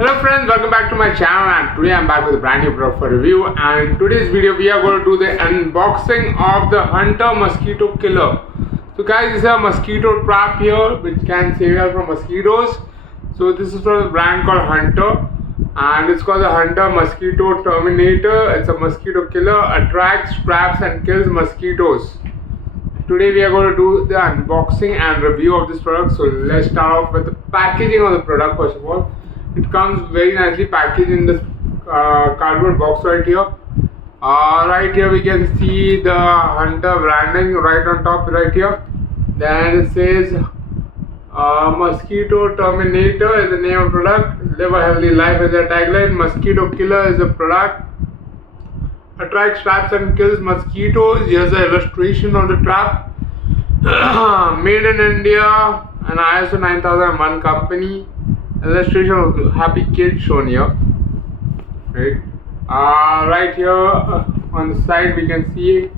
Hello friends, welcome back to my channel, and today I'm back with a brand new product for review. And in today's video we are going to do the unboxing of the Hunter Mosquito Killer. So guys, this is a mosquito trap here which can save you from mosquitoes. So this is from the brand called Hunter, and it's called the Hunter Mosquito Terminator. It's a mosquito killer, attracts, traps and kills mosquitoes. Today we are going to do the unboxing and review of this product. So let's start off with the packaging of the product. First of all, it comes very nicely packaged in this cardboard box right here. Right here we can see the Hunter branding right on top right here. Then it says Mosquito Terminator is the name of the product. Live a healthy life is a tagline. Mosquito Killer is the product. Attracts, traps and kills mosquitoes. Here's the illustration of the trap. Made in India, an ISO 9001 company. Illustration of happy kid shown here. Right here on the side we can see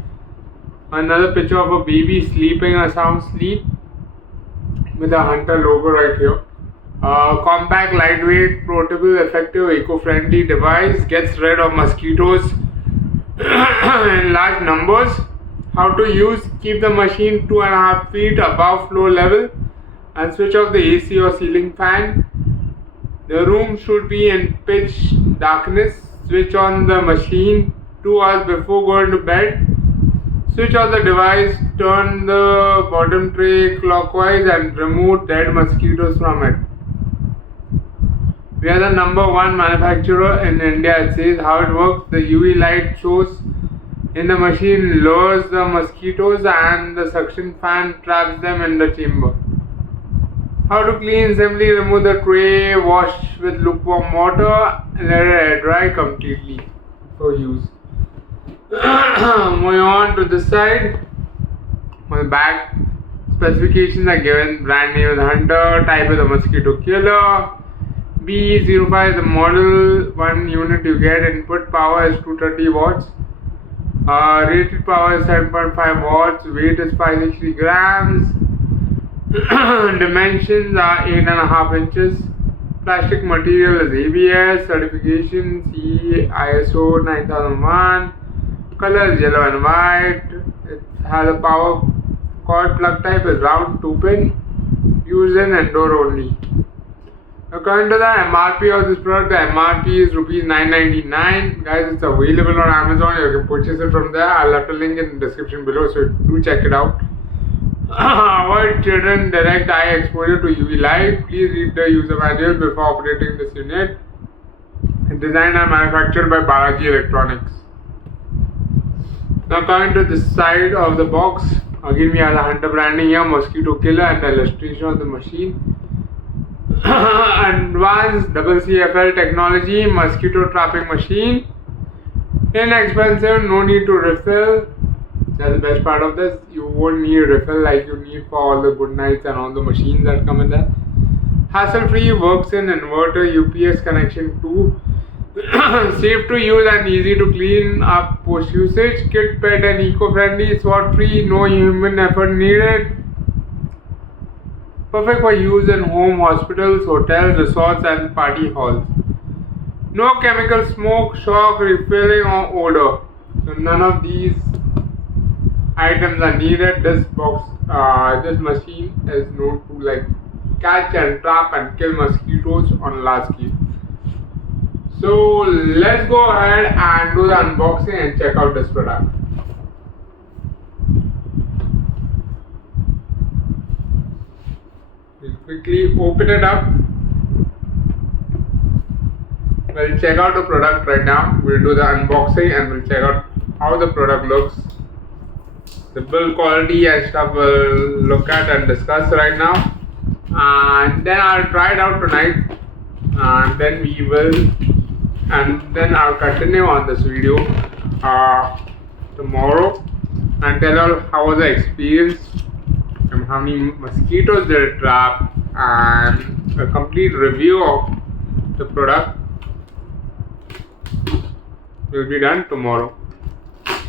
another picture of a baby sleeping a sound sleep with a Hunter logo right here. Compact, lightweight, portable, effective, eco-friendly device, gets rid of mosquitoes in large numbers. How to use: keep the machine 2.5 feet above floor level and switch off the AC or ceiling fan. The room should be in pitch darkness. Switch on the machine 2 hours before going to bed. Switch off the device, turn the bottom tray clockwise and remove dead mosquitoes from it. We are the #1 manufacturer in India. It says how it works. The UV light shows in the machine lures the mosquitoes and the suction fan traps them in the chamber. How to clean: simply remove the tray, wash with lukewarm water and let it air dry completely for use. Moving on to this side, on the back, specifications are given. Brand name is Hunter, type is the Mosquito Killer, B05 is the model, 1 unit you get, input power is 230 watts, rated power is 7.5 watts, weight is 560 grams, dimensions are 8.5 inches, plastic material is ABS, certification C ISO 9001, color is yellow and white, it has a power cord, plug type is round 2-pin, used in indoor only. According to the MRP of this product, the MRP is rupees 999. Guys, it's available on Amazon. You can purchase it from there. I'll have a link in the description below, so do check it out. Avoid children direct eye exposure to UV light. Please read the user manual before operating this unit. It's designed and manufactured by Balaji Electronics. Now coming to this side of the box, again we have the Hunter branding here, Mosquito Killer, and the illustration of the machine. Advanced CCFL technology mosquito trapping machine. Inexpensive, no need to refill. That's the best part of this. You won't need a refill like you need for all the good nights and all the machines that come in there. Hassle free, works in inverter UPS connection too. Safe to use and easy to clean up post usage. Kid, pet and eco-friendly, SWAT free, no human effort needed. Perfect for use in home, hospitals, hotels, resorts and party halls. No chemical smoke, shock, refilling or odor. So none of these items are needed. This box, this machine is known to catch and trap and kill mosquitoes on a large scale. So let's go ahead and do the unboxing and check out this product. We'll quickly open it up. We'll check out the product right now. We'll do the unboxing and we'll check out how the product looks. The build quality and stuff we'll look at and discuss right now. And then I'll try it out tonight. And then I'll continue on this video tomorrow and tell you how was the experience and how many mosquitoes did it trap, and a complete review of the product will be done tomorrow.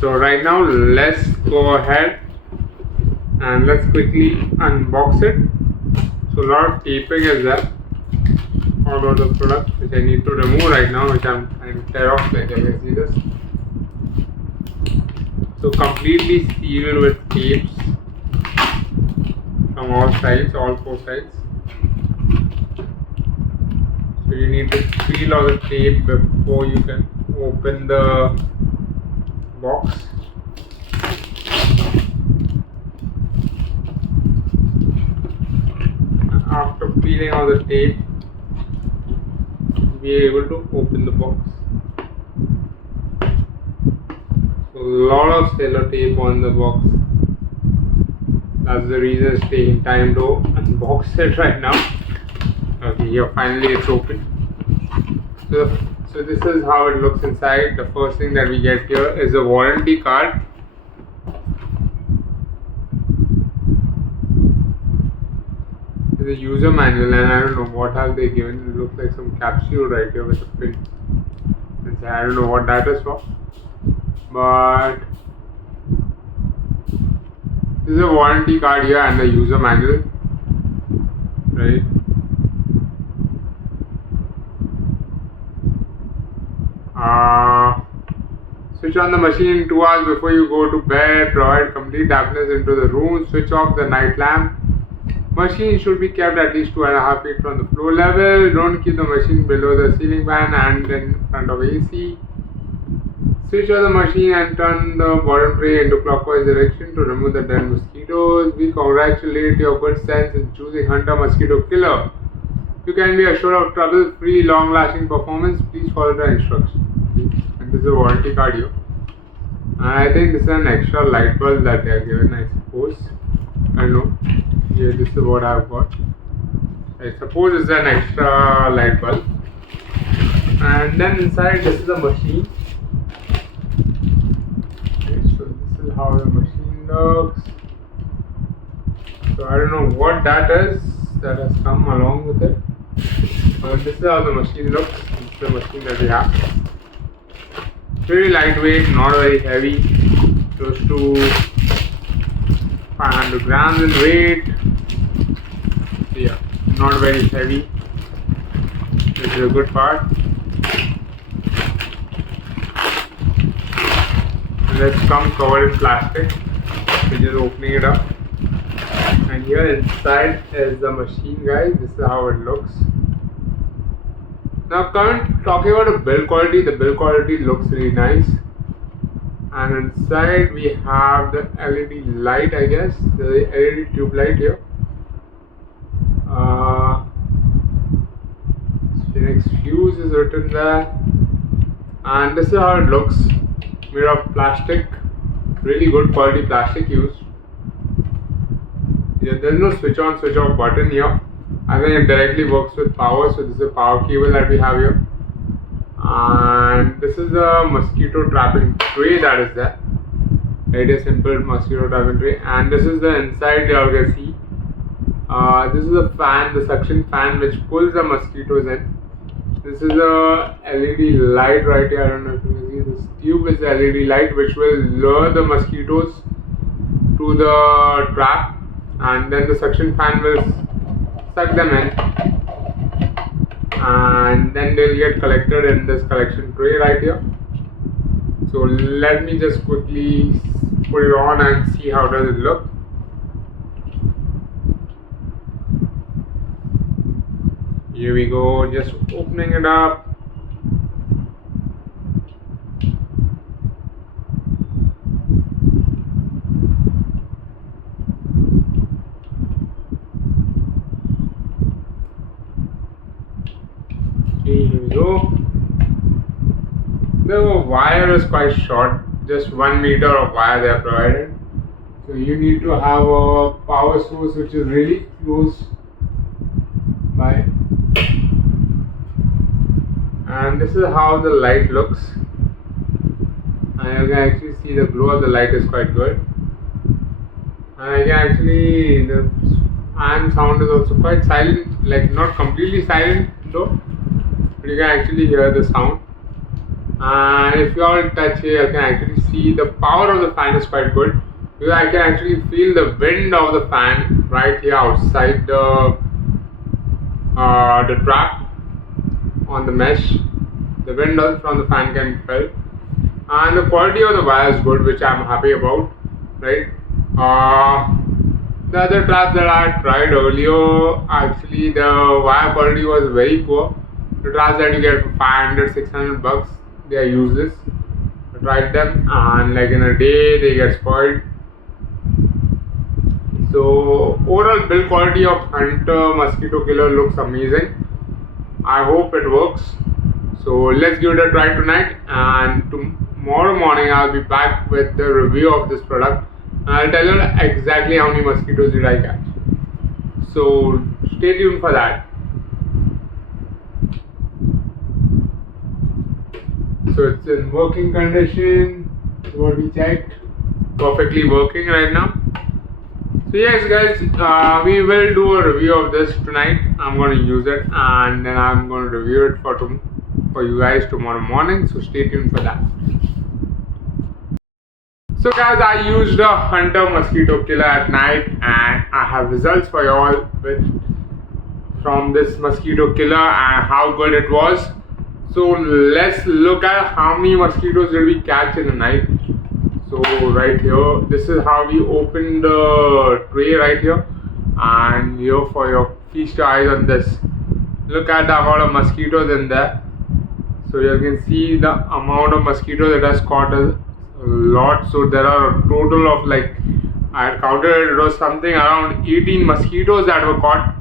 So right now let's go ahead and let's quickly unbox it. So a lot of taping is there. all of the products which I need to remove right now, which I'm trying to tear off, like I can see this. So completely sealed with tapes from all sides, all four sides. So you need to peel all the tape before you can open the box. After peeling all the tape, we are able to open the box. So a lot of sellotape on the box. That's the reason it's taking time to unbox it right now. Okay, here finally it's open. So this is how it looks inside. The first thing that we get here is a warranty card. There's a user manual, and I don't know what have they given. It looks like some capsule right here with a pin. I don't know what that is for, but this is a warranty card here and the user manual, right? Switch on the machine 2 hours before you go to bed. Provide complete darkness into the room. Switch off the night lamp. Machine should be kept at least 2.5 feet from the floor level. Don't keep the machine below the ceiling fan and in front of AC. Switch on the machine and turn the bottom tray into clockwise direction to remove the dead mosquitoes. We congratulate your good sense in choosing Hunter Mosquito Killer. You can be assured of trouble-free, long-lasting performance. Please follow the instructions. And this is a warranty card here. And I think this is an extra light bulb that they are given, I suppose. I don't know. Yeah, this is what I've got. I suppose it's an extra light bulb. And then inside, this is the machine. Okay, so this is how the machine looks. So I don't know what that is that has come along with it. But this is how the machine looks. This is the machine that we have. Very lightweight, not very heavy, close to 500 grams in weight. So yeah, not very heavy. This is a good part. And it's come covered in plastic. So just opening it up. And here inside is the machine, guys. This is how it looks. Now talking about the build quality, the build quality looks really nice. And inside we have the LED light, I guess, the LED tube light here. Phoenix Fuse is written there. And this is how it looks. Made of plastic, really good quality plastic used. Yeah, there's no switch on, switch off button here. I think it directly works with power, so this is a power cable that we have here. And this is the mosquito trapping tray that is there. It is simple mosquito trapping tray. And this is the inside you can see. This is a fan, the suction fan which pulls the mosquitoes in. This is a LED light right here. I don't know if you can see. This tube is the LED light which will lure the mosquitoes to the trap. And then the suction fan will suck them in, and then they'll get collected in this collection tray right here. So let me just quickly put it on and see how does it look. Here we go, just opening it up. Here we go. The wire is quite short, just 1 meter of wire they are provided. So you need to have a power source which is really close by. And this is how the light looks. And you can actually see the glow of the light is quite good. And I can actually, the fan sound is also quite silent, like not completely silent though. You can actually hear the sound. And if you all touch here, you can actually see the power of the fan is quite good, because I can actually feel the wind of the fan right here outside the trap. on the mesh. The wind from the fan can be felt, and the quality of the wire is good, which I'm happy about, right? The other traps that I tried earlier, actually the wire quality was very poor. The traps that you get for 500-600 bucks, they are useless. I tried them, and like in a day they get spoiled. So overall build quality of Hunter Mosquito Killer looks amazing. I hope it works. So let's give it a try tonight, and tomorrow morning I'll be back with the review of this product, and I'll tell you exactly how many mosquitoes did I catch. So stay tuned for that. So it's in working condition, what we checked, perfectly working right now. So yes guys, we will do a review of this tonight. I'm going to use it, and then I'm going to review it for you guys tomorrow morning. So stay tuned for that. So guys, I used a Hunter Mosquito Killer at night, and I have results for you all from this mosquito killer and how good it was. So let's look at how many mosquitoes did we catch in the night. So right here, this is how we open the tray right here, and here for your feast your eyes on this. Look at the amount of mosquitoes in there. So you can see the amount of mosquitoes that has caught a lot. So there are a total of, like, I had counted, it was something around 18 mosquitoes that were caught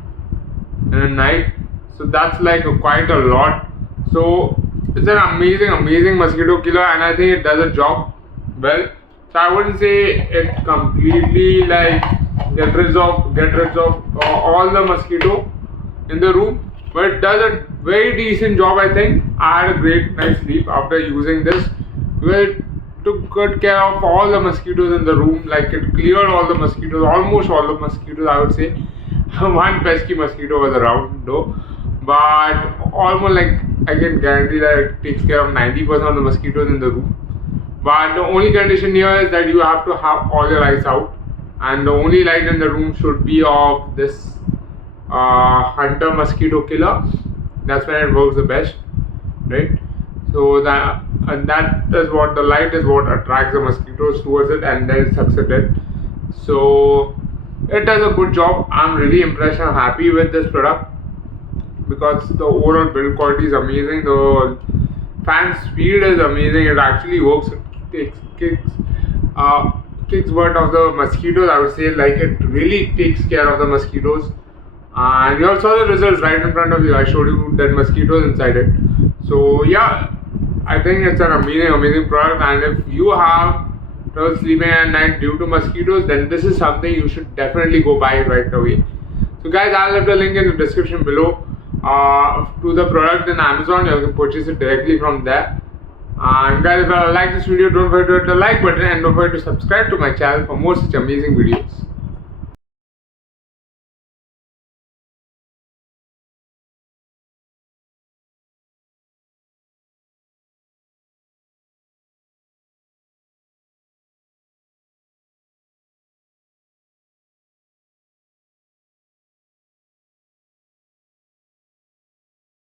in a night. So that's like quite a lot. So it's an amazing mosquito killer, and I think it does a job well. So I wouldn't say it completely like get rid of all the mosquito in the room, but it does a very decent job. I think I had a great night's sleep after using this, because it took good care of all the mosquitoes in the room. Like, it cleared all the mosquitoes, almost all the mosquitoes, I would say. One pesky mosquito was around though, but almost, like, I can guarantee that it takes care of 90% of the mosquitoes in the room. But the only condition here is that you have to have all your lights out, and the only light in the room should be of this Hunter Mosquito Killer. That's when it works the best, right? So that is what the light is, what attracts the mosquitoes towards it, and then it sucks it in. So it does a good job. I'm really impressed. I'm happy with this product because the overall build quality is amazing. The fan speed is amazing. It actually works. It kicks butt of the mosquitoes, I would say. Like, it really takes care of the mosquitoes, and you all saw the results right in front of you. I showed you dead mosquitoes inside it. So yeah, I think it's an amazing product, and if you have trouble sleeping at night due to mosquitoes, then this is something you should definitely go buy right away. So guys, I'll leave the link in the description below to the product in Amazon. You can purchase it directly from there. And guys, if you like this video, don't forget to hit the like button, and don't forget to subscribe to my channel for more such amazing videos.